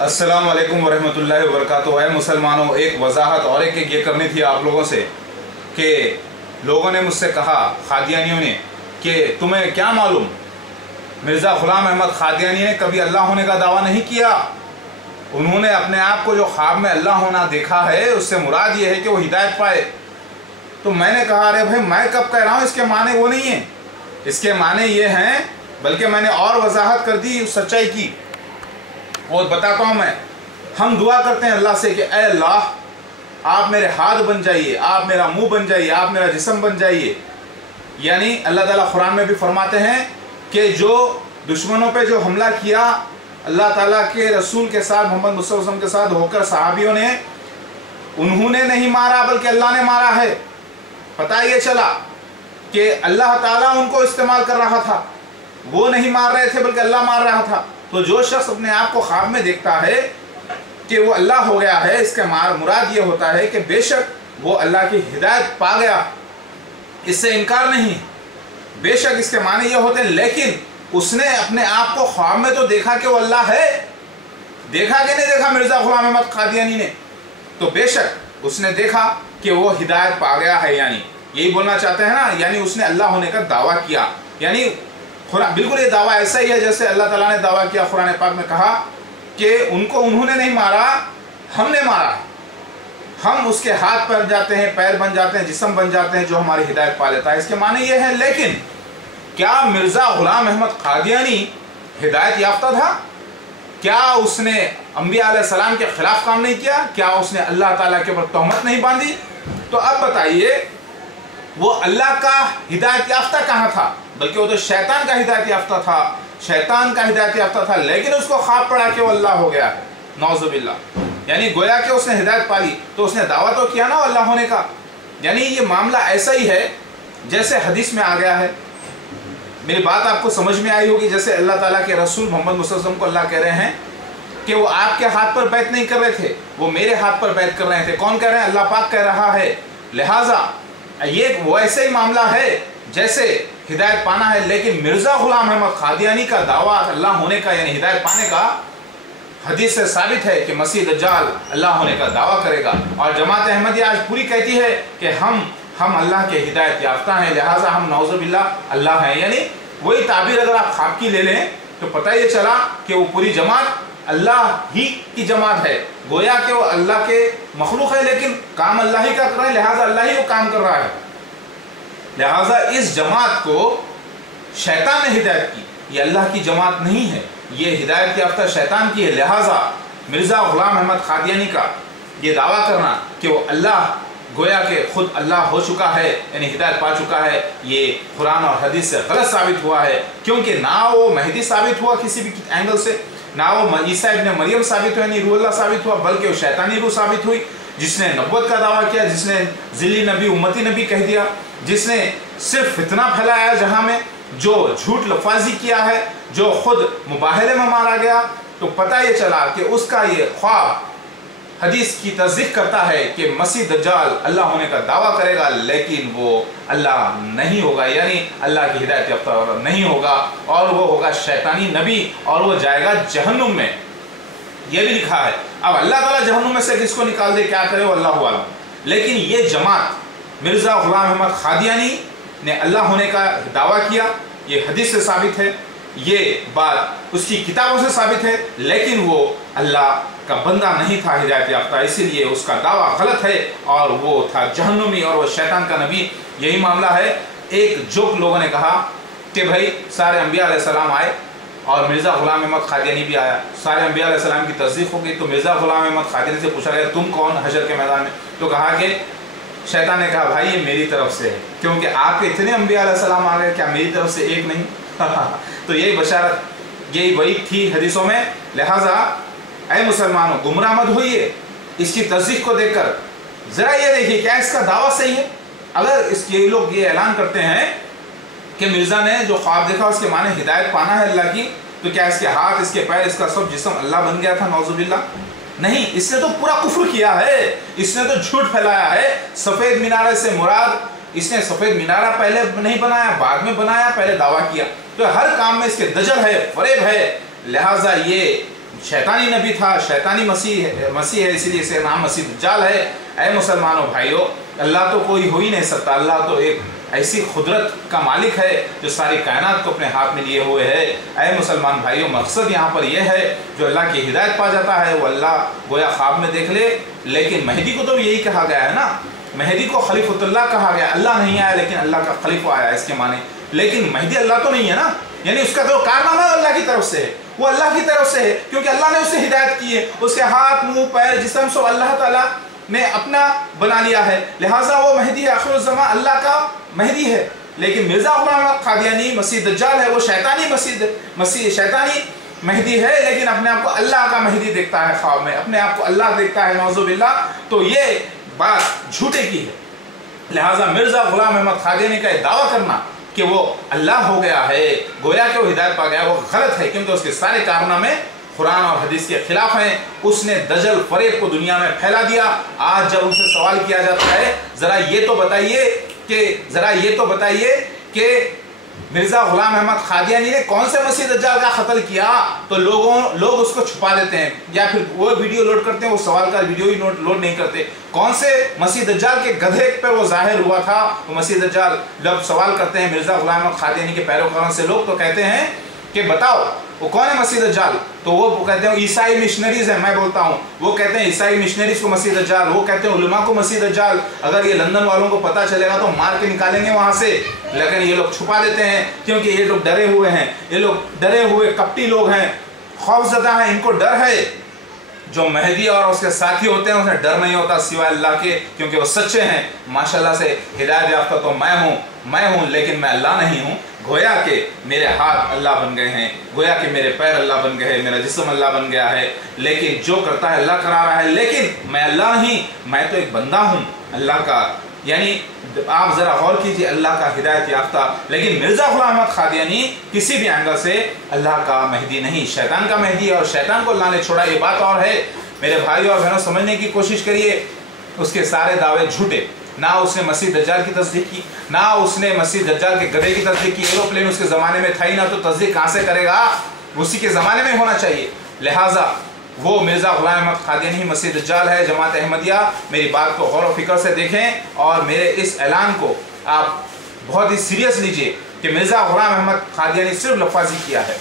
السلام علیکم ورحمۃ اللہ وبرکاتہ۔ اے مسلمانوں، ایک وضاحت اور ایک یہ کرنی تھی آپ لوگوں سے کہ لوگوں نے مجھ سے کہا، قادیانیوں نے، کہ تمہیں کیا معلوم مرزا غلام احمد قادیانی نے کبھی اللہ ہونے کا دعویٰ نہیں کیا۔ انہوں نے اپنے آپ کو جو خواب میں اللہ ہونا دیکھا ہے اس سے مراد یہ ہے کہ وہ ہدایت پائے۔ تو میں نے کہا ارے بھائی میں کب کہہ رہا ہوں، اس کے معنی وہ نہیں ہیں، اس کے معنی یہ ہیں، بلکہ میں نے اور وضاحت کر دی اس سچائی کی، اور بتاتا ہوں میں۔ ہم دعا کرتے ہیں اللہ سے کہ اے اللہ آپ میرے ہاتھ بن جائیے، آپ میرا منہ بن جائیے، آپ میرا جسم بن جائیے۔ یعنی اللہ تعالیٰ قرآن میں بھی فرماتے ہیں کہ جو دشمنوں پہ جو حملہ کیا اللہ تعالیٰ کے رسول کے ساتھ، محمد مصطفیٰ صلی اللہ علیہ وسلم کے ساتھ ہو کر صحابیوں نے، انہوں نے نہیں مارا بلکہ اللہ نے مارا ہے۔ پتہ یہ چلا کہ اللہ تعالیٰ ان کو استعمال کر رہا تھا، وہ نہیں مار رہے تھے بلکہ اللہ مار رہا تھا۔ تو جو شخص اپنے آپ کو خواب میں دیکھتا ہے کہ وہ اللہ ہو گیا ہے، اس کا مراد یہ ہوتا ہے کہ بے شک وہ اللہ کی ہدایت پا گیا، اس سے انکار نہیں، بے شک اس کے معنی یہ ہوتے ہیں۔ لیکن اس نے اپنے آپ کو خواب میں تو دیکھا کہ وہ اللہ ہے، دیکھا کہ نہیں دیکھا مرزا غلام احمد قادیانی نے؟ تو بے شک اس نے دیکھا کہ وہ ہدایت پا گیا ہے، یعنی یہی بولنا چاہتے ہیں نا، یعنی اس نے اللہ ہونے کا دعویٰ کیا۔ یعنی بالکل یہ دعویٰ ایسا ہی ہے جیسے اللہ تعالیٰ نے دعویٰ کیا قرآن پاک میں، کہا کہ انہوں نے نہیں مارا، ہم نے مارا، ہم اس کے ہاتھ بن جاتے ہیں، پیر بن جاتے ہیں، جسم بن جاتے ہیں جو ہماری ہدایت پا لیتا ہے۔ اس کے معنی یہ ہے، لیکن کیا مرزا غلام احمد قادیانی ہدایت یافتہ تھا؟ کیا اس نے انبیاء علیہ السلام کے خلاف کام نہیں کیا؟ کیا اس نے اللہ تعالیٰ کے اوپر تہمت نہیں باندھی؟ تو اب بتائیے وہ اللہ کا ہدایت یافتہ کہاں تھا؟ بلکہ وہ تو شیطان کا ہدایت یافتہ تھا، شیطان کا ہدایت یافتہ تھا، لیکن اس کو خواب پڑا کہ وہ اللہ ہو گیا ہے، نعوذ باللہ۔ یعنی گویا کہ اس نے ہدایت پالی تو اس نے دعویٰ تو کیا نا اللہ ہونے کا۔ یعنی یہ معاملہ ایسا ہی ہے جیسے حدیث میں آ گیا ہے، میری بات آپ کو سمجھ میں آئی ہوگی، جیسے اللہ تعالیٰ کے رسول محمد مصطفیٰ صلی اللہ علیہ وسلم کو اللہ کہہ رہے ہیں کہ وہ آپ کے ہاتھ پر بیعت نہیں کر رہے تھے، وہ میرے ہاتھ پر بیعت کر رہے تھے۔ کون کہہ رہے ہیں؟ اللہ پاک کہہ رہا ہے۔ لہٰذا یہ وہ ایسے ہی معاملہ ہے جیسے ہدایت پانا ہے، لیکن مرزا غلام احمد قادیانی کا دعویٰ اللہ ہونے کا یعنی ہدایت پانے کا حدیث سے ثابت ہے کہ مسیح دجال اللہ ہونے کا دعویٰ کرے گا، اور جماعت احمدیہ آج پوری کہتی ہے کہ ہم اللہ کے ہدایت یافتہ ہیں، لہٰذا ہم نعوذ باللہ اللہ ہیں۔ یعنی وہی تعبیر اگر آپ خواب کی لے لیں تو پتہ یہ چلا کہ وہ پوری جماعت اللہ ہی کی جماعت ہے، گویا کہ وہ اللہ کے مخلوق ہے لیکن کام اللہ ہی کا کر رہا ہے، لہٰذا اللہ ہی وہ کام کر رہا ہے۔ لہٰذا اس جماعت کو شیطان نے ہدایت کی، یہ اللہ کی جماعت نہیں ہے، یہ ہدایت یافتہ شیطان کی ہے۔ لہٰذا مرزا غلام احمد قادیانی کا یہ دعویٰ کرنا کہ وہ اللہ، گویا کہ خود اللہ ہو چکا ہے یعنی ہدایت پا چکا ہے، یہ قرآن اور حدیث سے غلط ثابت ہوا ہے، کیونکہ نہ وہ مہدی ثابت ہوا کسی بھی اینگل سے، نہ وہ عیسیٰ ابن مریم ثابت ہوا یعنی روح اللہ ثابت ہوا، بلکہ وہ شیطانی روح ثابت ہوئی، جس نے نبوت کا دعویٰ کیا، جس نے ذلی نبی امتی نبی کہہ دیا، جس نے صرف فتنہ پھیلایا جہاں میں، جو جھوٹ لفاظی کیا ہے، جو خود مباہلے میں مارا گیا۔ تو پتہ یہ چلا کہ اس کا یہ خواب حدیث کی تصدیق کرتا ہے کہ مسیح دجال اللہ ہونے کا دعویٰ کرے گا لیکن وہ اللہ نہیں ہوگا، یعنی اللہ کی ہدایت یافتہ نہیں ہوگا، اور وہ ہوگا شیطانی نبی، اور وہ جائے گا جہنم میں، یہ بھی لکھا ہے۔ اب اللہ تعالیٰ جہنم میں سے کس کو نکال دے کیا کرے وہ اللہ عالم، لیکن یہ جماعت مرزا غلام احمد قادیانی نے اللہ ہونے کا دعویٰ کیا، یہ حدیث سے ثابت ہے، یہ بات اس کی کتابوں سے ثابت ہے، لیکن وہ اللہ کا بندہ نہیں تھا ہدایت یافتہ، اسی لیے اس کا دعویٰ غلط ہے، اور وہ تھا جہنمی اور وہ شیطان کا نبی۔ یہی معاملہ ہے۔ ایک جوک لوگوں نے کہا کہ بھائی سارے انبیاء علیہ السلام آئے اور مرزا غلام احمد قادیانی بھی آیا، سارے انبیاء علیہ السلام کی تصدیق ہو گئی، تو مرزا غلام احمد قادیانی سے پوچھا گیا تم کون حشر کے میدان میں؟ تو کہا کہ شیطان نے کہا بھائی یہ میری طرف سے ہے، کیونکہ آپ کے اتنے انبیاء علیہ السلام آ گئے، کیا میری طرف سے ایک نہیں؟ تو یہی بشارت، یہی وعید تھی حدیثوں میں۔ لہٰذا اے مسلمانوں گمراہ مت ہوئیے اس کی تصدیق کو دیکھ کر، ذرا یہ دیکھیے کیا اس کا دعویٰ صحیح ہے؟ اگر اس کے لوگ یہ اعلان کرتے ہیں کہ مرزا نے جو خواب دیکھا اس کے معنی ہدایت پانا ہے اللہ کی، تو کیا اس کے ہاتھ، اس کے پیر، اس کا سب جسم اللہ بن گیا تھا؟ نعوذ باللہ، نہیں، اس نے تو پورا کفر کیا ہے، اس نے تو جھوٹ پھیلایا ہے۔ سفید مینارے سے مراد، اس نے سفید مینارہ پہلے نہیں بنایا، بعد میں بنایا، پہلے دعویٰ کیا، تو ہر کام میں اس کے دجل ہے، فریب ہے۔ لہٰذا یہ शैतानी नबी था, शैतानी मसीह है, इसीलिए इसे नाम मसीह दज्जाल है। ऐ मुसलमानों भाइयों, अल्लाह तो कोई हो ही नहीं सकता, अल्लाह तो एक ऐसी खुदरत का मालिक है जो सारी कायनात को अपने हाथ में लिए हुए है। ऐ मुसलमान भाइयों, मकसद यहाँ पर यह है जो अल्लाह की हिदायत पा जाता है वो अल्लाह गोया ख्वाब में देख ले। लेकिन मेहदी को तो यही कहा गया है ना, मेहदी को खलीफुल्लाह कहा गया, अल्लाह नहीं आया लेकिन अल्लाह का खलीफा आया इसके माने। लेकिन मेहदी अल्लाह तो नहीं है ना, यानी उसका तो कारनामा अल्लाह की तरफ से है, वो अल्लाह की तरफ से है क्योंकि अल्लाह ने उसे हिदायत की है, उसके हाथ मुंह पैर जिस्म सब अल्लाह ताला ने अपना बना लिया है, लिहाजा वो मेहदी है, आखिरुज़्ज़मान अल्लाह का मेहदी है। लेकिन मिर्ज़ा ग़ुलाम अहमद क़ादियानी मसीह दज्जाल है, वो शैतानी शैतानी मेहदी है, लेकिन अपने आप को अल्लाह का मेहदी देखता है, ख्वाब में अपने आप को अल्लाह देखता है, नौज़ुबिल्लाह। तो ये बात झूठे की है। लिहाजा मिर्ज़ा ग़ुलाम अहमद क़ादियानी का दावा करना कि वो अल्लाह हो गया है, गोया कि वो हिदायत पा गया, वो गलत है, क्योंकि उसके सारे कारनामे कुरान और हदीस के खिलाफ हैं। उसने दजल फरेब को दुनिया में फैला दिया। आज जब उनसे सवाल किया जाता है जरा ये तो बताइए कि मिर्ज़ा ग़ुलाम अहमद क़ादियानी ने कौन से मसीह दज्जाल का कत्ल किया, तो लोग उसको छुपा देते हैं या फिर वो वीडियो लोड करते हैं, वो सवाल का वीडियो ही लोड नहीं करते। कौन से मसीह दज्जाल के गधे पर वो जाहिर हुआ था वो मसीह दज्जाल? जब सवाल करते हैं मिर्ज़ा ग़ुलाम अहमद क़ादियानी के पैरोकारों से लोग, तो कहते हैं कि बताओ वो कौन है मसीह दज्जाल? तो वो कहते हैं ईसाई मिशनरीज है, मैं बोलता हूँ, वो कहते हैं ईसाई मिशनरीज को मसीह दज्जाल, वो कहते हैं उलमा को मसीह दज्जाल। अगर ये लंदन वालों को पता चलेगा तो मार के निकालेंगे वहां से, लेकिन ये लोग छुपा देते हैं क्योंकि ये लोग डरे हुए हैं, ये लोग डरे हुए कपटी लोग हैं, खौफजदा हैं, इनको डर है। जो मेहदी और उसके साथी होते हैं उन्हें डर नहीं होता सिवाय अल्लाह के, क्योंकि वो सच्चे हैं। माशाल्लाह से हिदायत याफ्ता तो मैं हूँ, लेकिन मैं अल्लाह नहीं हूँ। गोया के मेरे हाथ अल्लाह बन गए हैं, गोया के मेरे पैर अल्लाह बन गए हैं, मेरा जिस्म अल्लाह बन गया है, लेकिन जो करता है अल्लाह करा रहा है। लेकिन मैं अल्लाह नहीं, मैं तो एक बंदा हूँ अल्लाह का। यानी आप ज़रा गौर कीजिए, अल्लाह का हिदायत याफ्ता। लेकिन मिर्ज़ा ग़ुलाम अहमद क़ादियानी किसी भी एंगल से अल्लाह का मेहदी नहीं, शैतान का मेहदी है, और शैतान को अल्लाह ने छोड़ा। ये बात और है मेरे भाई और बहनों, समझने की कोशिश करिए। उसके सारे दावे झूठे, ना उसने मसीह दज्जाल की तस्दीक की, ना उसने मसीह दज्जाल के गधे की तस्दीक की। एरोप्लेन उसके ज़माने में था ही ना, तो तस्दीक कहाँ से करेगा? उसी के ज़माने में होना चाहिए। लिहाजा वो मिर्ज़ा ग़ुलाम अहमद क़ादियानी ही मसीह दज्जाल है। जमात अहमदिया, मेरी बात को गौर व फिक्र से देखें और मेरे इस ऐलान को आप बहुत ही सीरियस लीजिए कि मिर्ज़ा ग़ुलाम अहमद क़ादियानी सिर्फ लफाजी किया है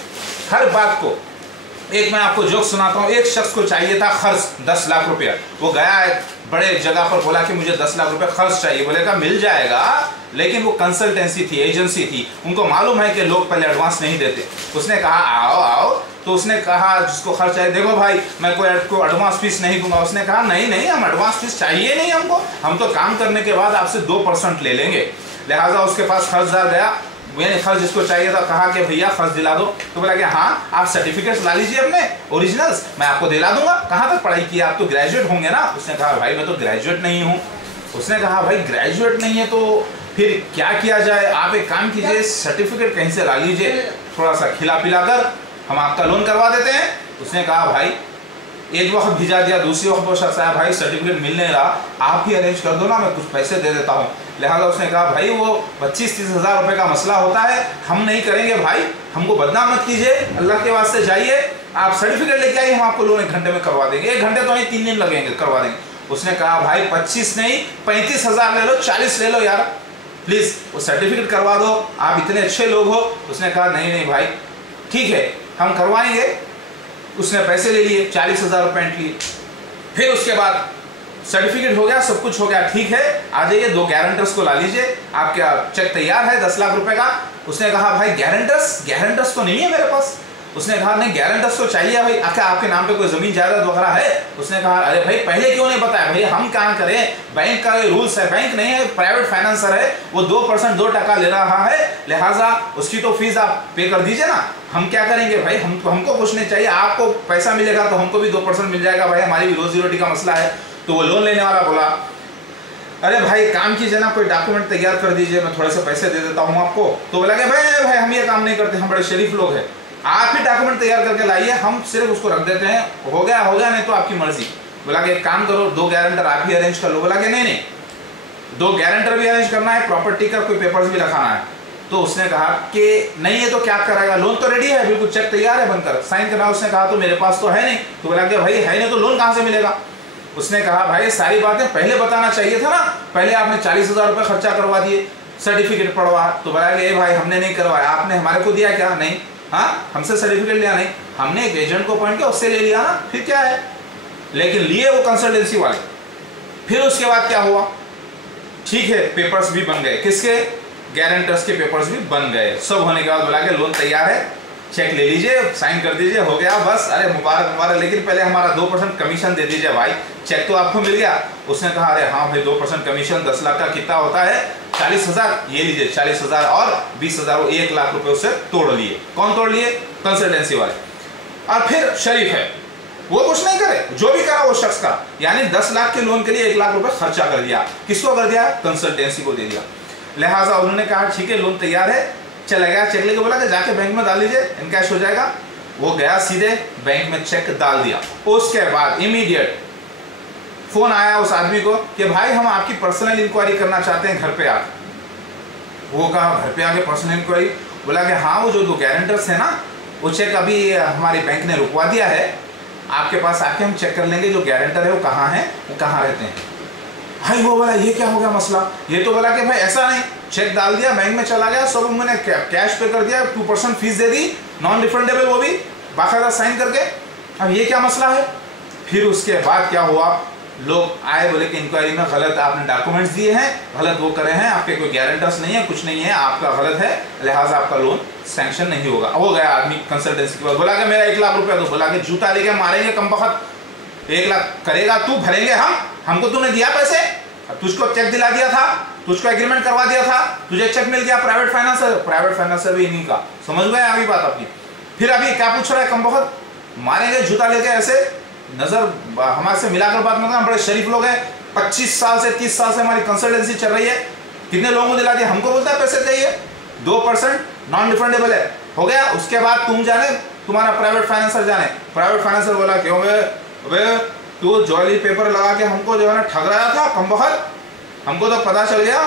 हर बात को। एक मैं आपको जोक सुनाता हूँ। एक शख्स को चाहिए था खर्च 10 लाख रुपया, वो गया एक बड़े जगह पर, बोला कि मुझे 10 लाख रुपए खर्च चाहिए। बोलेगा मिल जाएगा, लेकिन वो कंसल्टेंसी थी, एजेंसी थी, उनको मालूम है कि लोग पहले एडवांस नहीं देते। उसने कहा आओ, तो उसने कहा जिसको खर्च चाहिए, देखो भाई मैं कोई एडवांस फीस नहीं दूंगा। उसने कहा नहीं हम एडवांस फीस चाहिए नहीं हमको, हम तो काम करने के बाद आपसे 2% ले लेंगे। लिहाजा उसके पास खर्चदार गया, मैंने खर्च जिसको चाहिए था कहा कि भैया खर्च दिला दो। तो बोला कि हाँ आप सर्टिफिकेट्स ला लीजिए अपने ओरिजिनल्स, मैं आपको दिला दूंगा। कहाँ तक पढ़ाई की, आप तो ग्रेजुएट होंगे ना? उसने कहा भाई मैं तो ग्रेजुएट नहीं हूँ। उसने कहा भाई ग्रेजुएट नहीं है तो फिर क्या किया जाए? आप एक काम कीजिए, सर्टिफिकेट कहीं से ला लीजिए, थोड़ा सा खिला पिला कर हम आपका लोन करवा देते हैं। उसने कहा भाई एक वक्त भिजा दिया, दूसरी वक्त वो शख्स आया, भाई सर्टिफिकेट मिल नहीं रहा, आप ही अरेंज कर दो ना, मैं कुछ पैसे दे देता हूँ। लिहाजा उसने कहा भाई वो 25-30 हज़ार रुपये का मसला होता है, हम नहीं करेंगे भाई, हमको बदनाम मत कीजिए, अल्लाह के वास्ते जाइए, आप सर्टिफिकेट लेके आइए, हम आपको लोन 1 घंटे में करवा देंगे। 1 घंटे तो नहीं 3 दिन लगेंगे, करवा देंगे। उसने कहा भाई 25 नहीं 35 हज़ार ले लो, 40 ले लो यार, प्लीज़ वो सर्टिफिकेट करवा दो, आप इतने अच्छे लोग हो। उसने कहा नहीं भाई ठीक है हम करवाएंगे। उसने पैसे ले लिए, 40 हज़ार रुपये लिए। फिर उसके बाद सर्टिफिकेट हो गया, सब कुछ हो गया, ठीक है आ जाइए, 2 गारंटर्स को ला लीजिए, आपका चेक तैयार है 10 लाख रुपए का। उसने कहा भाई गारंटर्स तो नहीं है मेरे पास। उसने कहा नहीं गारंटर्स तो चाहिए भाई, आखिर आपके नाम पे कोई जमीन जायदाद वगैरह है? उसने कहा अरे भाई पहले क्यों नहीं बताया? भाई हम कहाँ करें, बैंक का रूल्स है, बैंक नहीं है, प्राइवेट फाइनेंसर है, वो 2% 2% ले रहा है, लिहाजा उसकी तो फीस आप पे कर दीजिए ना, हम क्या करेंगे भाई, हमको कुछ नहीं चाहिए, आपको पैसा मिलेगा तो हमको भी 2% मिल जाएगा भाई, हमारी भी रोजी रोटी का मसला है। तो वो लोन लेने वाला बोला अरे भाई काम कीजिए ना, कोई डॉक्यूमेंट तैयार कर दीजिए, मैं थोड़े से पैसे दे देता हूँ आपको। तो बोला कि भाई हम ये काम नहीं करते, हम बड़े शरीफ लोग हैं, आप ही डॉक्यूमेंट तैयार करके लाइए, हम सिर्फ उसको रख देते हैं, हो गया नहीं तो आपकी मर्जी। बोला कि एक काम करो 2 गारंटर आप ही अरेंज कर लो। बोला कि नहीं 2 गारंटर भी अरेंज करना है, प्रॉपर्टी का कोई पेपर्स भी रखाना है। तो उसने कहा कि नहीं है तो क्या कराएगा, लोन तो रेडी है, बिल्कुल चेक तैयार है बनकर, साइन करना। उसने कहा तो मेरे पास तो है नहीं। तो बोला कि भाई है नहीं तो लोन कहाँ से मिलेगा। उसने कहा भाई सारी बातें पहले बताना चाहिए था ना, पहले आपने 40,000 रुपये खर्चा करवा दिए, सर्टिफिकेट पढ़वा। तो बोला कि भाई हमने नहीं करवाया, आपने हमारे को दिया क्या, नहीं, हाँ हमसे सर्टिफिकेट लिया नहीं, हमने एक एजेंट को अपॉइंट किया उससे ले लिया ना, फिर क्या है। लेकिन लिए वो कंसल्टेंसी वाले। फिर उसके बाद क्या हुआ, ठीक है पेपर्स भी बन गए, किसके, गारंटर्स के पेपर्स भी बन गए। सब होने के बाद बोला कि लोन तैयार है, चेक ले लीजिए, साइन कर दीजिए, हो गया बस। अरे मुबारक मुबारक, लेकिन पहले हमारा 2% कमीशन दे दीजिए भाई, चेक तो आपको मिल गया। उसने कहा अरे हाँ भाई 2% कमीशन 10 लाख का कितना होता है, 40,000, ये लीजिए 40,000 और 20,000, 1 लाख रुपए उससे तोड़ लिए। कौन तोड़ लिए, कंसल्टेंसी वाले। और फिर शरीफ है, वो कुछ नहीं करे, जो भी करा वो शख्स का, यानी 10 लाख के लोन के लिए 1 लाख रुपए खर्चा कर दिया। किसको कर दिया, कंसल्टेंसी को दे दिया। लिहाजा उन्होंने कहा ठीक है लोन तैयार है, चला गया चेक लेके, बोला कि जाके बैंक में डाल लीजिए, इनकैश हो जाएगा। वो गया सीधे बैंक में चेक डाल दिया। उसके बाद इमीडिएट फोन आया उस आदमी को कि भाई हम आपकी पर्सनल इंक्वायरी करना चाहते हैं घर पे आके। वो कहा घर पे आके पर्सनल इंक्वायरी, बोला कि हाँ वो जो 2 गारंटर्स है ना, वो चेक अभी हमारी बैंक ने रुकवा दिया है, आपके पास आके हम चेक कर लेंगे जो गारंटर है वो कहाँ है, वो कहाँ रहते हैं। भाई वो बोला ये क्या हो गया मसला, ये तो बोला कि भाई ऐसा नहीं, चेक डाल दिया बैंक में चला गया, सब उन्होंने कैश पे कर दिया, 2% फीस दे दी, नॉन रिफंडेबल, वो भी बाकायदा साइन करके। अब ये क्या मसला है। फिर उसके बाद क्या हुआ, लोग आए, बोले कि इंक्वायरी में गलत आपने डॉक्यूमेंट्स दिए हैं, गलत वो करे हैं, आपके कोई गारंटर्स नहीं है, कुछ नहीं है, आपका गलत है, लिहाजा आपका लोन सैंक्शन नहीं होगा। वो गया आदमी कंसल्टेंसी के पास, बोला कि मेरा 1 लाख रुपया दो। बोला कि जूता लेके मारेंगे कम वक्त, 1 लाख करेगा तू, भरेंगे हम, हमको तूने दिया पैसे, तुझको चेक दिला दिया था, तुझको एग्रीमेंट करवा दिया था, तुझे चेक मिल गया, प्राइवेट फाइनेंसर भी इन्हीं का, समझ गए अभी बात अपनी। फिर अभी क्या पूछ रहा है, कम वक्त मारेंगे जूता लेके, ऐसे नजर हमारे से मिलाकर बात मत, बड़े शरीफ लोग हैं, 25 साल से 30 साल से हमारी कंसल्टेंसी चल रही है, कितने लोगों को दिला दिया, हमको बोलता है पैसे चाहिए, 2% नॉन रिफंडेबल है, हो गया। उसके बाद तुम जाने, तुम्हारा प्राइवेट फाइनेंसर जाने, प्राइवेट फाइनेंसर बोला क्यों बे तू जॉली पेपर लगा के हमको जो है ना ठग रहा था कम वक्त, हमको तो पता चल गया,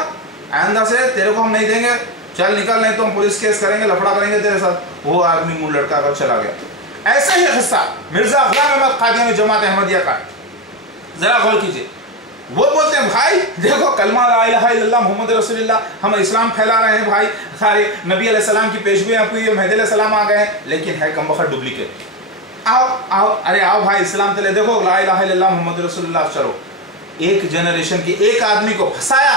आइंदा से तेरे को हम नहीं देंगे, चल निकल, नहीं तो हम पुलिस केस करेंगे, लफड़ा करेंगे तेरे साथ। वो आदमी मुंह लटका कर चला गया। ऐसा ही हिस्सा मिर्जा गुलाम अहमद कादियानी जमात अहमदिया का, जरा गौर कीजिए। वो बोलते हैं भाई देखो कलमा ला इलाहा इल्लल्लाह मुहम्मद रसूलुल्लाह, हम इस्लाम फैला रहे हैं भाई, सारे नबी अलैहिस्सलाम की पेशगोई हुई है, मेहदी अलैहिस्सलाम आ गए, लेकिन है कम वक्त डुप्लीकेट। आओ आओ, अरे आओ भाई इस्लाम तले देखो, ला इलाहा इल्लल्लाह मुहम्मद रसूलुल्लाह। चलो, एक जनरेशन की एक आदमी को फंसाया,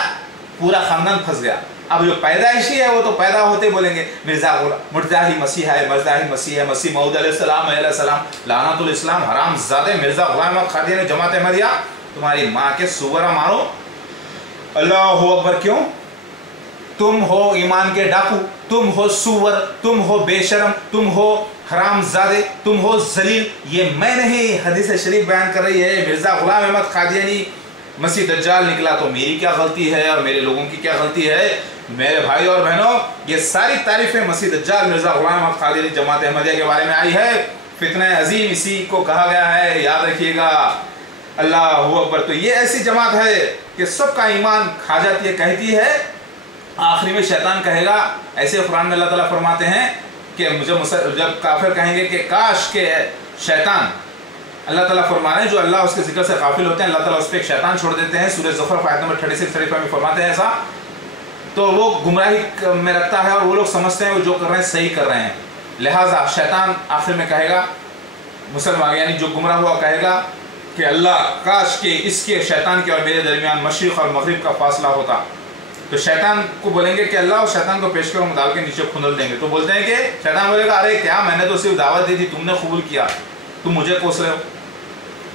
पूरा खानदान फंस गया। अब जो पैदाइशी है वो तो पैदा होते बोलेंगे मुर्जा ही मसीह है, मर्जा ही मसीह है, मसीह मऊद अलैहिस्सलाम लानतुल इस्लाम हराम ज़ादे मिर्जा गुलाम अहमद कादियानी जमात अहमदिया, तुम्हारी माँ के सुवरा मारो, अल्लाहु अकबर। क्यों? तुम हो ईमान के डाकू, तुम हो सुवर, तुम हो बेशरम, तुम हो हरामजादे, तुम हो जलील। ये मैं नहीं, हदीस शरीफ बयान कर रही है, मिर्जा गुलाम अहमद कादियानी मसीह दज्जाल निकला तो मेरी क्या गलती है और मेरे लोगों की क्या गलती है। मेरे भाई और बहनों, ये सारी तारीफें मसीह दज्जाल मिर्जा गुलाम अहमद कादियानी जमात अहमदिया के बारे में आई है। फितने अजीम इसी को कहा गया है, याद रखिएगा। अल्लाहु अकबर। तो ये ऐसी जमात है कि सबका ईमान खा जाती है, कहती है, आखिरी में शैतान कहेगा, ऐसे कुरान में अल्लाह ताला फरमाते हैं कि जब काफिर कहेंगे कि काश के शैतान, अल्लाह ताला फरमा रहे हैं जो अल्लाह उसके जिक्र से गाफिल होते हैं, अल्लाह ताला उस पर एक शैतान छोड़ देते हैं। सूरह ज़ुखरुफ आयत नंबर 36-35 में फरमाते हैं ऐसा। तो वो गुमराही में रखता है और वो लोग समझते हैं वो जो कर रहे हैं सही कर रहे हैं, लिहाजा शैतान आखिर में कहेगा, मुसलमान यानी जो गुमराह हुआ कहेगा कि अल्लाह काश के इसके शैतान के और मेरे दरमियान मशरिक़ और मगरिब का फासला होता। तो शैतान को बोलेंगे कि अल्लाह और शैतान को पेश करो, हम डाल के नीचे खुंदल देंगे। तो बोलते हैं कि शैतान बोलेगा, अरे क्या, मैंने तो सिर्फ दावत दी थी, तुमने कबूल किया, तुम मुझे कोस रहे हो।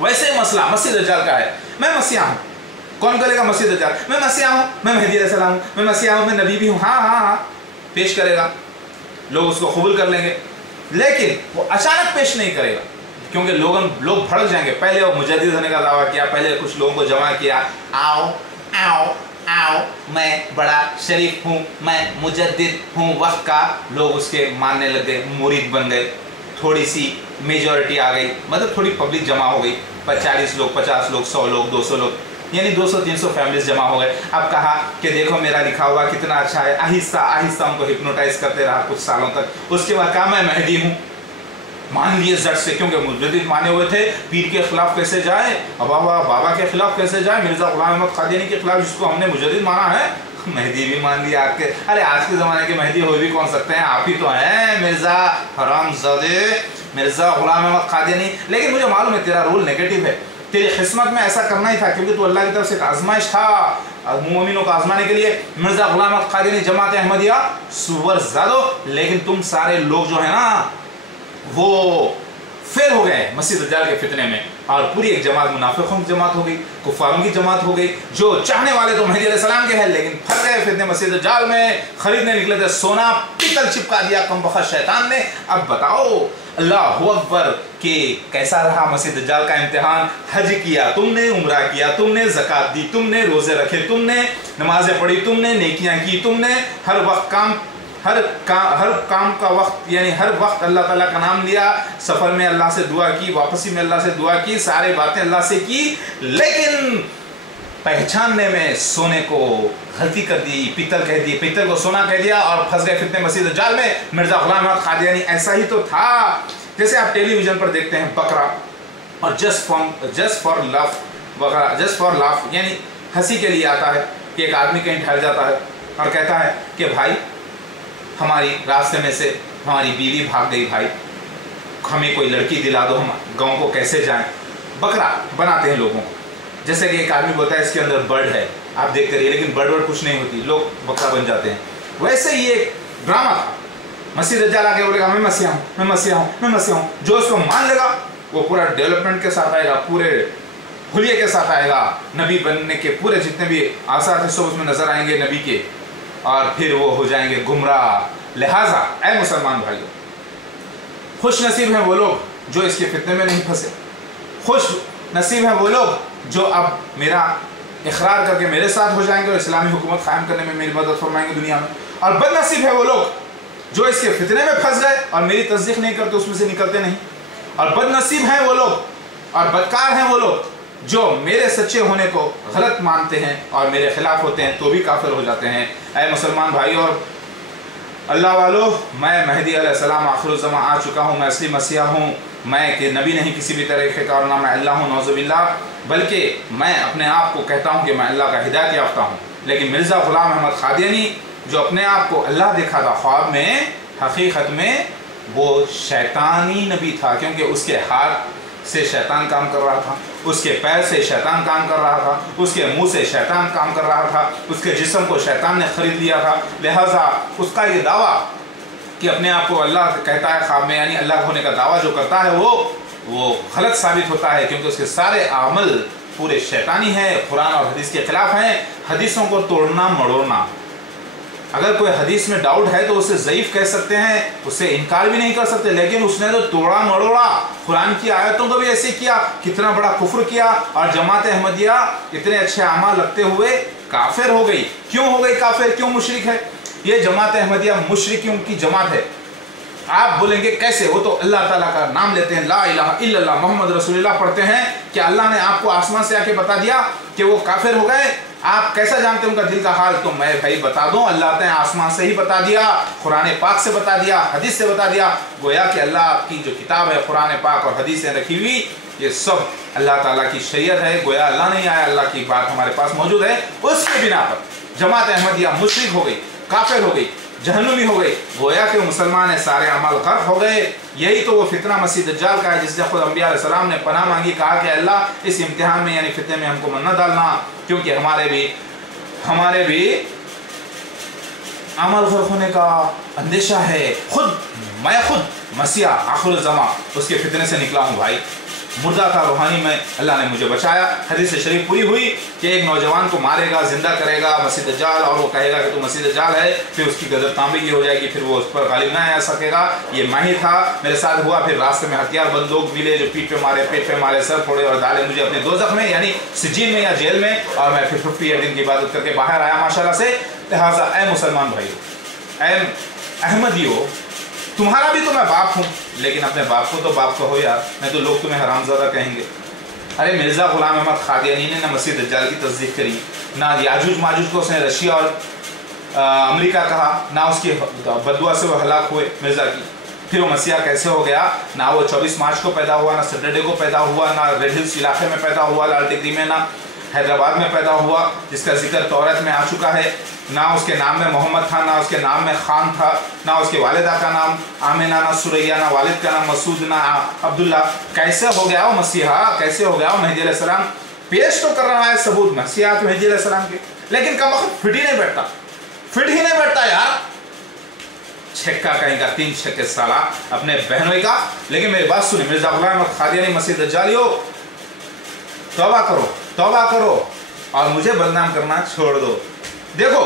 वैसे मसला मसीह दज्जाल का है, मैं मसीहा हूँ। कौन करेगा मसीह दज्जाल? मैं मसीहा हूँ, मैं मेहदी अलैहिस्सलाम हूँ, मैं मसीहा हूँ, मैं नबी भी हूँ। हाँ हाँ हाँ, पेश करेगा, लोग उसको कबूल कर लेंगे, लेकिन वो अचानक पेश नहीं करेगा, क्योंकि लोग भड़क जाएंगे। पहले वो मुजद्दिद होने का दावा किया, पहले कुछ लोगों को जमा किया, आओ आओ आओ, मैं बड़ा शरीफ हूँ, मैं मुजद्दिद हूँ वक्त का। लोग उसके मानने लग गए, मुरीद बन गए, थोड़ी सी मेजॉरिटी आ गई, मतलब थोड़ी पब्लिक जमा हो गई, 40 लोग, 50 लोग, 100 लोग, 200 लोग। यानी 200-300 फैमिलीज जमा हो गए। अब कहा कि देखो मेरा लिखा हुआ कितना अच्छा है, आहिस्ता आहिस्ता उनको हिप्नोटाइज करते रहा कुछ सालों तक। उसके बाद कहा मैं मेहदी हूँ, मान लिए झट से, क्योंकि मुजद्दिद माने हुए थे, पीर के खिलाफ कैसे जाए, बाबा के खिलाफ कैसे जाए, मिर्जा गुलाम अहमद कादियानी के खिलाफ जिसको हमने मुजद्दिद माना है, मेहदी भी मान लिया आपके। अरे आज के ज़माने के मेहदी हो भी कौन सकते हैं, आप ही तो हैं मिर्ज़ा हरामज़ादे मिर्ज़ा गुलाम अहमद कादियानी। लेकिन मुझे मालूम है तेरा रोल नेगेटिव है, तेरी किस्मत में ऐसा करना ही था, क्योंकि तू अल्लाह की तरफ से एक आजमाइश था मोमिनों को आजमाने के लिए। मिर्ज़ा गुलाम अहमद कादियानी जमात अहमदिया सुवर ज़ादो, लेकिन तुम सारे लोग जो है ना वो फेल हो गए मसीह दज्जाल के फितने में, और पूरी एक जमात मुनाफिकों की जमात हो गई, कुफारों की जमात हो गई, जो चाहने वाले तो मेहदी अलैहिस्सलाम के हैं लेकिन फंस गए फितने मसीह दज्जाल में। खरीदने निकले थे सोना, पीतल चिपका दिया कमबख्त शैतान ने। अब बताओ अल्लाहु अकबर कि कैसा रहा मसीह दज्जाल का इम्तिहान। हज किया तुमने, उम्रा किया तुमने, ज़कात दी तुमने, रोज़े रखे तुमने, नमाजें पढ़ी तुमने, नेकियां की तुमने, हर काम का वक्त यानी हर वक्त अल्लाह ताला का नाम लिया, सफ़र में अल्लाह से दुआ की, वापसी में अल्लाह से दुआ की, सारी बातें अल्लाह से की, लेकिन पहचानने में सोने को गलती कर दी, पीतल कह दी, पीतल को सोना कह दिया और फंस गए फितने मसीह दज्जाल में। मिर्ज़ा गुलाम अहमद कादियानी ऐसा ही तो था। जैसे आप टेलीविज़न पर देखते हैं बकरा और जस्ट फॉर लव यानी हंसी के लिए आता है कि एक आदमी कहीं ठहर जाता है और कहता है कि भाई हमारी रास्ते में से हमारी बीवी भाग गई, भाई हमें कोई लड़की दिला दो, हम गाँव को कैसे जाएं। बकरा बनाते हैं लोगों को। जैसे कि एक आदमी बोलता है इसके अंदर बर्ड है, आप देखते रहिए, लेकिन बर्ड कुछ नहीं होती, लोग बकरा बन जाते हैं। वैसे ही एक ड्रामा था। मसीह दज्जाल आके बोलेगा मैं मसीहा हूँ, मैं मसीहा हूँ, मैं मसीहा हूँ। जो उसको मान लेगा वो पूरा डेवलपमेंट के साथ आएगा, पूरे हुलिये के साथ आएगा, नबी बनने के पूरे जितने भी आसार थे सब उसमें नजर आएंगे नबी के, और फिर वो हो जाएंगे गुमराह। लिहाजा ऐ मुसलमान भाइयों, खुश नसीब हैं वो लोग जो इसके फितने में नहीं फंसे, खुश नसीब हैं वो लोग जो अब मेरा इकरार करके मेरे साथ हो जाएंगे और इस्लामी हुकूमत कायम करने में मेरी मदद फरमाएंगे दुनिया में। और बदनसीब है वो लोग जो इसके फितने में फंस गए और मेरी तस्दीक नहीं करते, उसमें से निकलते नहीं। और बदनसीब हैं वो लोग और बदकार हैं वो लोग जो मेरे सच्चे होने को गलत मानते हैं और मेरे खिलाफ होते हैं तो भी काफिर हो जाते हैं। ऐ मुसलमान भाई और अल्लाह वालों, मैं मेहदी अलैहिस्सलाम आखिरुज़्ज़मा आ चुका हूँ, मैं असली मसीहा हूँ, मैं कि नबी नहीं किसी भी तरीके का, और ना मैं अल्लाह हूँ नौज़ुबिल्लाह, बल्कि मैं अपने आप को कहता हूँ कि मैं अल्लाह का हिदायत याफ्ता हूँ। लेकिन मिर्ज़ा गुलाम अहमद कादियानी जो अपने आप को अल्लाह देखा था ख्वाब में, हकीकत में वो शैतानी नबी था, क्योंकि उसके हाथ से शैतान काम कर रहा था, उसके पैर से शैतान काम कर रहा था, उसके मुंह से शैतान काम कर रहा था, उसके जिस्म को शैतान ने ख़रीद लिया था। लिहाजा उसका ये दावा कि अपने आप को अल्लाह कहता है ख्वाब में, यानी अल्लाह होने का दावा जो करता है वो गलत साबित होता है, क्योंकि उसके सारे अमल पूरे शैतानी हैं, कुरान और हदीस के खिलाफ हैं। हदीसों को तोड़ना मड़ोड़ना, अगर कोई हदीस में डाउट है तो उसे ज़ईफ़ कह सकते हैं, उससे इनकार भी नहीं कर सकते, लेकिन उसने तो तोड़ा मड़ोड़ा, कुरान की आयतों को भी ऐसे किया, कितना बड़ा कुफ्र किया। और जमात अहमदिया इतने अच्छे अमाल रखते हुए काफिर हो गई। क्यों हो गई काफिर, क्यों मुशरिक है? ये जमात अहमदिया मुशरिकों की जमात है। आप बोलेंगे कैसे? वो तो अल्लाह ताला का नाम लेते हैं, ला इलाहा इल्लल्लाह मोहम्मद रसूलुल्लाह पढ़ते हैं कि अल्लाह ने आपको आसमान से आके बता दिया कि वो काफिर हो गए। आप कैसा जानते हैं उनका दिल का हाल? तो मैं भाई बता दूं, अल्लाह ने आसमान से ही बता दिया, कुरान पाक से बता दिया, हदीस से बता दिया। गोया कि अल्लाह की जो किताब है कुरान पाक और हदीसें रखी हुई, ये सब अल्लाह ताला की शरीयत है। गोया अल्लाह नहीं आया, अल्लाह की बात हमारे पास मौजूद है। उसके बिना पर जमात अहमदिया मुशरिक हो गई, काफिर हो गई, जहन्नुमी हो गई। गोया के मुसलमान है, सारे अमल गर्क हो गए। यही तो वो फितना मसीह दज्जाल का है, जिससे खुद अंबिया अलैहिस्सलाम ने पनाह मांगी, कहा कि अल्लाह इस इम्तिहान में यानी फितने में हमको मन न डालना, क्योंकि हमारे भी अमल गर्क होने का अंदेशा है। मैं खुद मसीहा आखिरुज़्ज़मा उसके फितने से निकला हूँ भाई, मुर्दा था रूहानी में, अल्लाह ने मुझे बचाया। हदीस शरीफ पूरी हुई कि एक नौजवान को मारेगा, जिंदा करेगा मसीह दज्जाल, और वो कहेगा कि तू मसीह दज्जाल है, फिर उसकी गदर तांबे की हो जाएगी, फिर वो उस पर गालिब ना आ सकेगा। ये मैं ही था, मेरे साथ हुआ। फिर रास्ते में हथियार बंद लोग मिले जो पीठ पे मारे, पेट पे मारे, सर फोड़े और डाले मुझे अपने दोज़ख में यानी सिजीन में या जेल में, और मैं फिर 58 दिन की इबादत करके बाहर आया माशाल्लाह से। लिहाजा ऐ मुसलमान भाइयों, ऐ अहमदियों, तुम्हारा भी तो मैं बाप हूँ, लेकिन अपने बाप को तो बाप कहो यार, नहीं तो लोग तुम्हें हरामज़ादा कहेंगे। अरे मिर्ज़ा गुलाम अहमद कादियानी ने ना मसीह दज्जाल की तस्दीक करी, ना याजूज माजूज को उसने रशिया और अमेरिका कहा, ना उसकी बददुआ से वो हलाक हुए मिर्ज़ा की। फिर वो मसीहा कैसे हो गया? ना वो 24 मार्च को पैदा हुआ, ना सैटरडे को पैदा हुआ, ना रेड हिल्स इलाके में पैदा हुआ लाल टिकरी में, ना हैदराबाद में पैदा हुआ जिसका जिक्र तौरात में आ चुका है, ना उसके नाम में मोहम्मद था, ना उसके नाम में खान था, ना उसके वालिदा का नाम आमिना, ना सुरैया, ना वालिद का नाम मसूद, ना अब्दुल्ला। कैसे हो गया वो मसीहा? कैसे हो गया वो मेहदी अलैहिस्सलाम? पेश तो कर रहा है सबूत मसीहा तो मेहदी अलैहिस्सलाम के, लेकिन कम वक्त फिट ही नहीं बैठता, फिट ही नहीं बैठता यार। छक्का कहीं का 3 छक्के साला अपने बहनों का। लेकिन मेरी बात सुनिए, मिर्ज़ा गुलाम अहमद कादियानी मसीह दज्जालियो, तौबा करो, तौबा करो और मुझे बदनाम करना छोड़ दो। देखो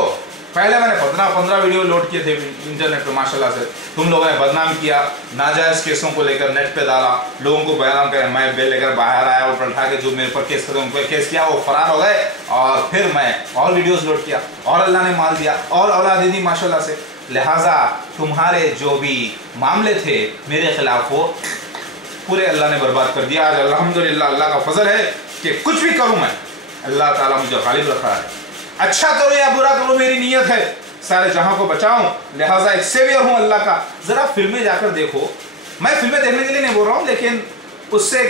पहले मैंने 15 वीडियो लोड किए थे इंटरनेट पे, माशाल्लाह से तुम लोगों ने बदनाम किया, नाजायज़ केसों को लेकर नेट पे डाला, लोगों को बयान कर, मैं बेल लेकर बाहर आया और पलटा के जो मेरे पर केस करते उनको केस किया, वो फरार हो गए। और फिर मैं और वीडियोस लोड किया और अल्लाह ने माल दिया और औलाद दी माशाल्लाह से। लिहाजा तुम्हारे जो भी मामले थे मेरे खिलाफ वो पूरे अल्लाह ने बर्बाद कर दिया। आज अल्हम्दुलिल्लाह अल्लाह का फजल है कि कुछ भी करूँ मैं, अल्लाह ताला मुझे गालिब रखा है। अच्छा करो या बुरा करो मेरी नीयत है सारे जहां को बचाऊं, लिहाजा एक सेवियर हूं अल्लाह का। जरा फिल्में जाकर देखो, मैं फिल्में देखने के लिए नहीं बोल रहा हूं, लेकिन उससे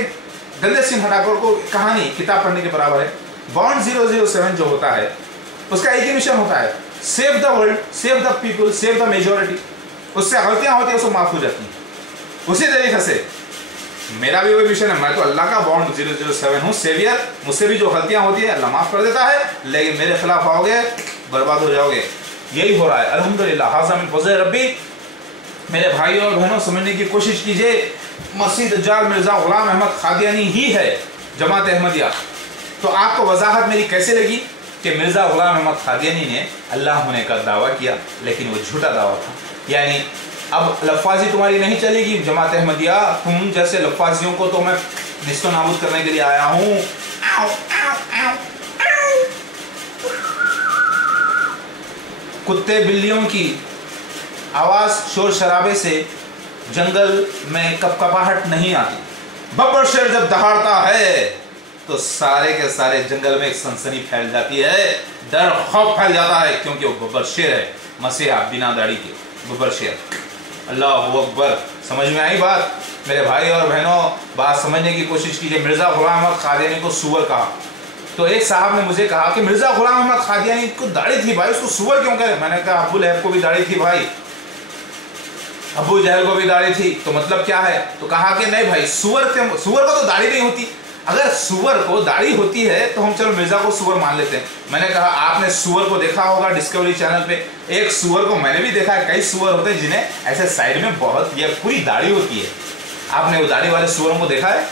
गंदे सीन हटाकर को कहानी किताब पढ़ने के बराबर है। बॉन्ड 007 जो होता है उसका एक ही मिशन होता है, save the world, save the people, save the majority. उससे गलतियां होती है उसको माफ हो जाती हैं। उसी तरीके से मेरा भी वही मिशन है, मैं तो अल्लाह का बॉन्ड 007 हूँ, सेवियर। मुझसे भी जो गलतियां होती है अल्लाह माफ कर देता है, लेकिन मेरे खिलाफ आओगे बर्बाद हो जाओगे। यही हो रहा है अल्हम्दुलिल्लाह। हाज़ा मिन फज़ल रब्बी। मेरे भाइयों और बहनों समझने की कोशिश कीजिए, मसीह दज्जाल मिर्ज़ा गुलाम अहमद कादियानी ही है जमात अहमदिया। तो आपको वजाहत मेरी कैसे लगी कि मिर्ज़ा गुलाम अहमद कादियानी ने अल्लाह होने का दावा किया, लेकिन वो झूठा दावा था। यानी अब लफ्फ़ाज़ी तुम्हारी नहीं चलेगी जमात अहमदिया, तुम जैसे लफ्फ़ाज़ियों को तो मैं निस्तो नाबूद करने के लिए आया हूँ। कुत्ते बिल्लियों की आवाज़ शोर शराबे से जंगल में कपकपाहट नहीं आती। बब्बर शेर जब दहाड़ता है तो सारे के सारे जंगल में एक सनसनी फैल जाती है, डर खौफ फैल जाता है, क्योंकि वो बब्बर शेर है, मसीहा बिना दाढ़ी के बब्बर शेर। अल्लाह अकबर। समझ में आई बात? मेरे भाई और बहनों बात समझने की कोशिश कीजिए। मिर्ज़ा गुलाम अहमद कादियानी को सूअर कहा, तो एक साहब ने मुझे कहा कि मिर्ज़ा गुलाम अहमद कादियानी को दाढ़ी थी भाई, उसको सूअर क्यों कहे? मैंने कहा अबू लहब को भी दाढ़ी थी भाई, अबू जहल को भी दाढ़ी थी, तो मतलब क्या है? तो कहा कि नहीं भाई, सूअर को तो दाढ़ी नहीं होती। अगर सूअर को दाढ़ी होती है तो हम चलो मिर्ज़ा को सूअर मान लेते हैं। मैंने कहा आपने सूअर को देखा होगा डिस्कवरी चैनल पे, एक सूअर को मैंने भी देखा है, कई सूअर होते हैं जिन्हें ऐसे साइड में बहुत ये पूरी दाढ़ी होती है। आपने वो दाढ़ी वाले सूअरों को देखा है?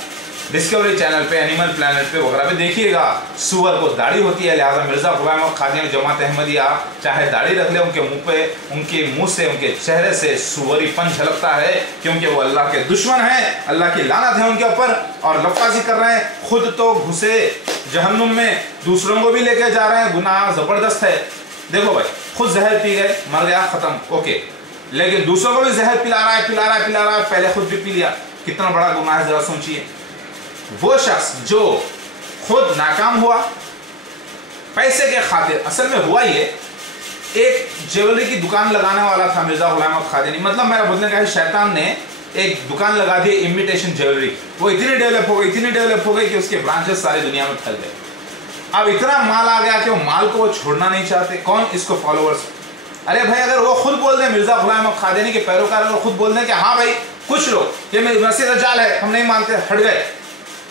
डिस्कवरी चैनल पे, एनिमल प्लैनेट पे वगैरह पे देखिएगा, सूअर को दाढ़ी होती है। लिहाजा मिर्ज़ा गुलाम अहमद कादियानी जमात अहमदिया चाहे दाढ़ी रख ले, उनके मुंह पे, उनके मुंह से, उनके चेहरे से सूअरीपन झलकता है, क्योंकि वो अल्लाह के दुश्मन हैं, अल्लाह की लानत है उनके ऊपर। और लफ्फ़ाज़ी कर रहे हैं, खुद तो घुसे जहन्नुम में, दूसरों को भी लेके जा रहे हैं, गुनाह ज़बरदस्त है। देखो भाई, खुद जहर पी गए, मर गया, ख़त्म, ओके, लेकिन दूसरों को भी जहर पिला रहा है, पहले खुद भी पी लिया, कितना बड़ा गुनाह है, ज़रा सोचिए। वो शख्स जो खुद नाकाम हुआ पैसे के खातिर, असल में हुआ ये, एक ज्वेलरी की दुकान लगाने वाला था मिर्ज़ा गुलाम अहमद कादियानी। मतलब मेरा बोलने का है, शैतान ने एक दुकान लगा दी इमिटेशन ज्वेलरी। वो इतनी डेवलप हो गई कि उसके ब्रांचेस सारी दुनिया में फैल गए। अब इतना माल आ गया कि वो माल को वो छोड़ना नहीं चाहते। कौन? इसको फॉलोअर्स। अरे भाई, अगर वो खुद बोल दें, मिर्ज़ा गुलाम अहमद कादियानी के पैरोकार अगर खुद बोल दें कि हाँ भाई कुछ लोग ये मसीह दज्जाल है, हम नहीं मानते, हट गए,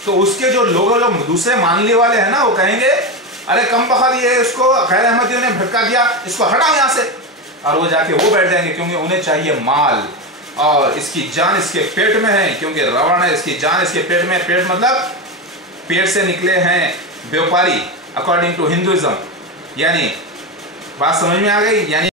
तो उसके जो लोग दूसरे मानने वाले हैं ना, वो कहेंगे अरे कम बखत ये इसको गैर अहमदियों ने भटका दिया, इसको हटाओ यहाँ से, और वो जाके वो बैठ जाएंगे, क्योंकि उन्हें चाहिए माल और इसकी जान इसके पेट में है, क्योंकि रावण है, इसकी जान इसके पेट में। पेट मतलब पेट से निकले हैं व्यापारी, अकॉर्डिंग टू हिंदुइज्म। यानी बात समझ में आ गई? यानी